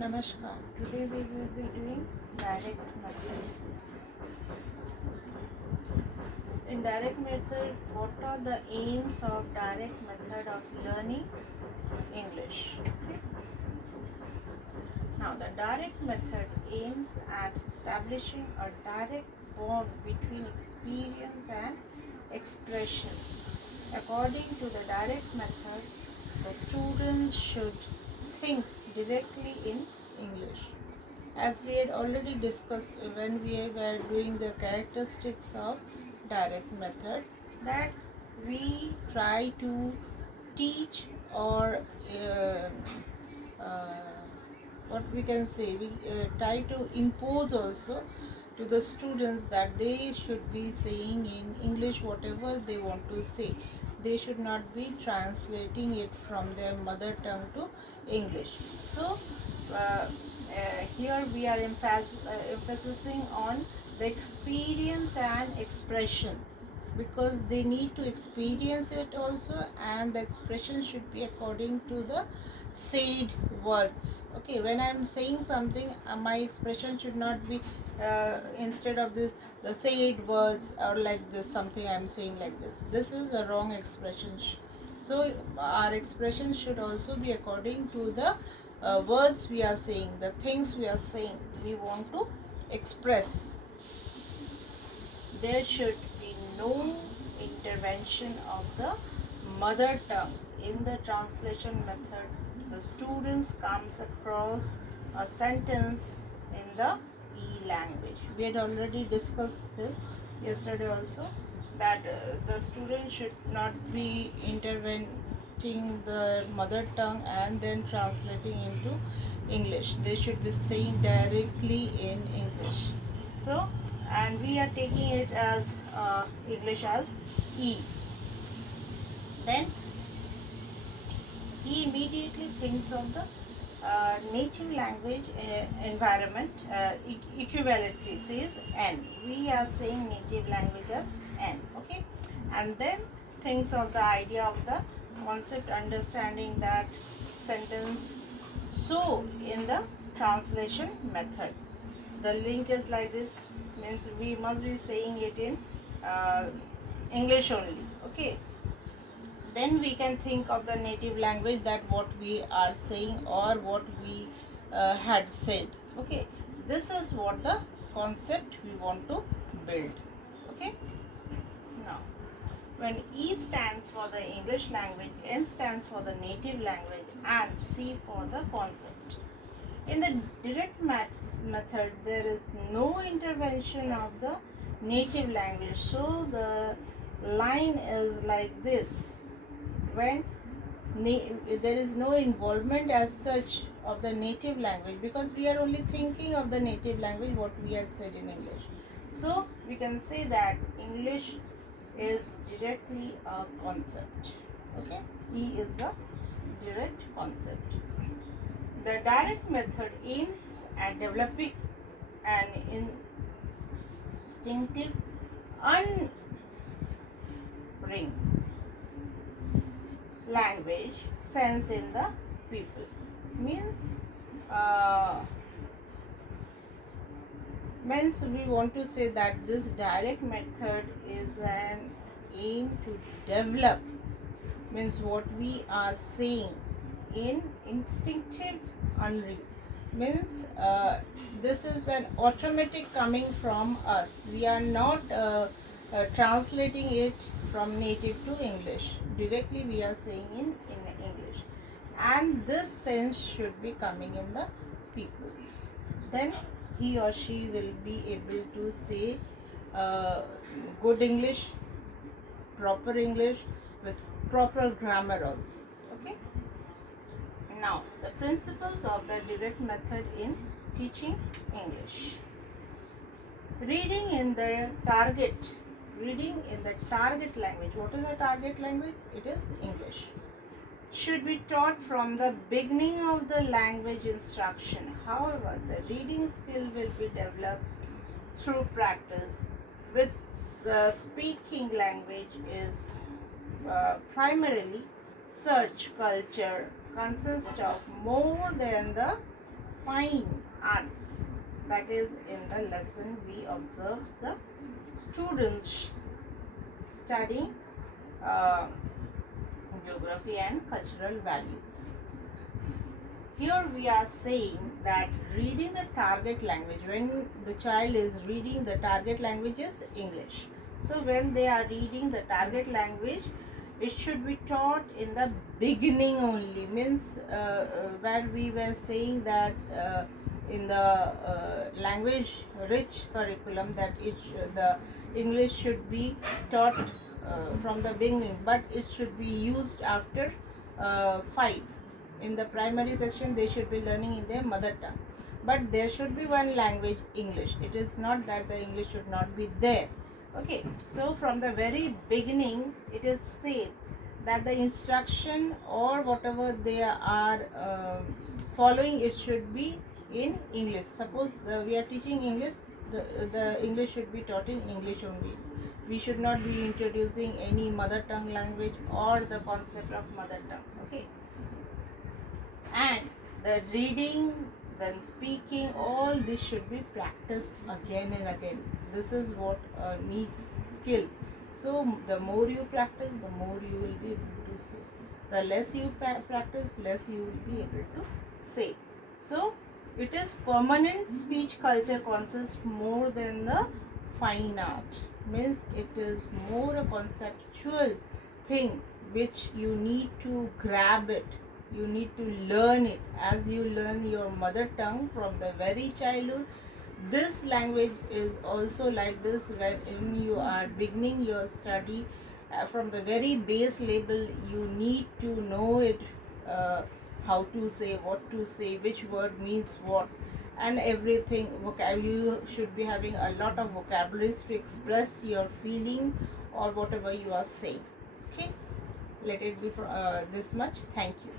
Namaskar. Today we will be doing direct method. In direct method, what are the aims of direct method of learning English? Okay. Now, the direct method aims at establishing a direct bond between experience and expression. According to the direct method, the students should think directly in English. As we had already discussed when we were doing the characteristics of direct method, that we try to teach or uh, what we can say, we try to impose also to the students that they should be saying in English whatever they want to say. They should not be translating it from their mother tongue to English. So here we are emphasizing on the experience and expression, because they need to experience it also, and the expression should be according to the said words. Okay, when I'm saying something, my expression should not be instead of this the said words, or like this something I'm saying like this is a wrong expression. So our expression should also be according to the words we are saying, the things we are saying, we want to express. There should be no intervention of the mother tongue in the translation method. The students comes across a sentence in the E language. We had already discussed this yesterday also, that the student should not be interventing the mother tongue and then translating into English. They should be saying directly in English. So, and we are taking it as English as E. Then he immediately thinks of the native language environment, equivalently says N. We are saying native language as N, okay? And then thinks of the idea of the concept, understanding that sentence so in the translation method. The link is like this, means we must be saying it in English only, okay? Then we can think of the native language, that what we are saying or what we had said. Okay, this is what the concept we want to build. Okay, now when E stands for the English language, N stands for the native language, and C for the concept. In the direct method, there is no intervention of the native language, so the line is like this. When there is no involvement as such of the native language, because we are only thinking of the native language what we had said in English. So we can say that English is directly a concept. Okay, E is the direct concept. The direct method aims at developing an instinctive unring language sense in the people. Means we want to say that this direct method is an aim to develop, means what we are saying in instinctive unreal, means this is an automatic coming from us. We are not translating it from native to English. Directly we are saying in English, and this sense should be coming in the people. Then he or she will be able to say good English, proper English with proper grammar also. Okay. Now, the principles of the direct method in teaching English. Reading in the target language. What is the target language? It is English. Should be taught from the beginning of the language instruction. However, the reading skill will be developed through practice. With speaking language is primarily search culture, consists of more than the fine arts. That is, in the lesson we observe the students studying uh, geography and cultural values. Here we are saying that reading the target language, when the child is reading, the target language is English. So when they are reading the target language, it should be taught in the beginning only. Means where we were saying that in the language rich curriculum, that the English should be taught from the beginning, but it should be used after 5. In the primary section they should be learning in their mother tongue, but there should be one language, English. It is not that the English should not be there. Okay, so from the very beginning it is said that the instruction or whatever they are following, it should be in English. Suppose we are teaching English, the English should be taught in English only. We should not be introducing any mother tongue language or the concept of mother tongue. Okay, and the reading, then speaking, all this should be practiced again and again. This is what needs skill. So the more you practice, the more you will be able to say. The less you practice, less you will be able to say. So it is permanent speech culture consists more than the fine art. Means it is more a conceptual thing which you need to grab it. You need to learn it as you learn your mother tongue from the very childhood. This language is also like this. When you are beginning your study from the very base level, you need to know it, how to say, what to say, which word means what, and everything. You should be having a lot of vocabularies to express your feeling or whatever you are saying. Okay, let it be for this much. Thank you.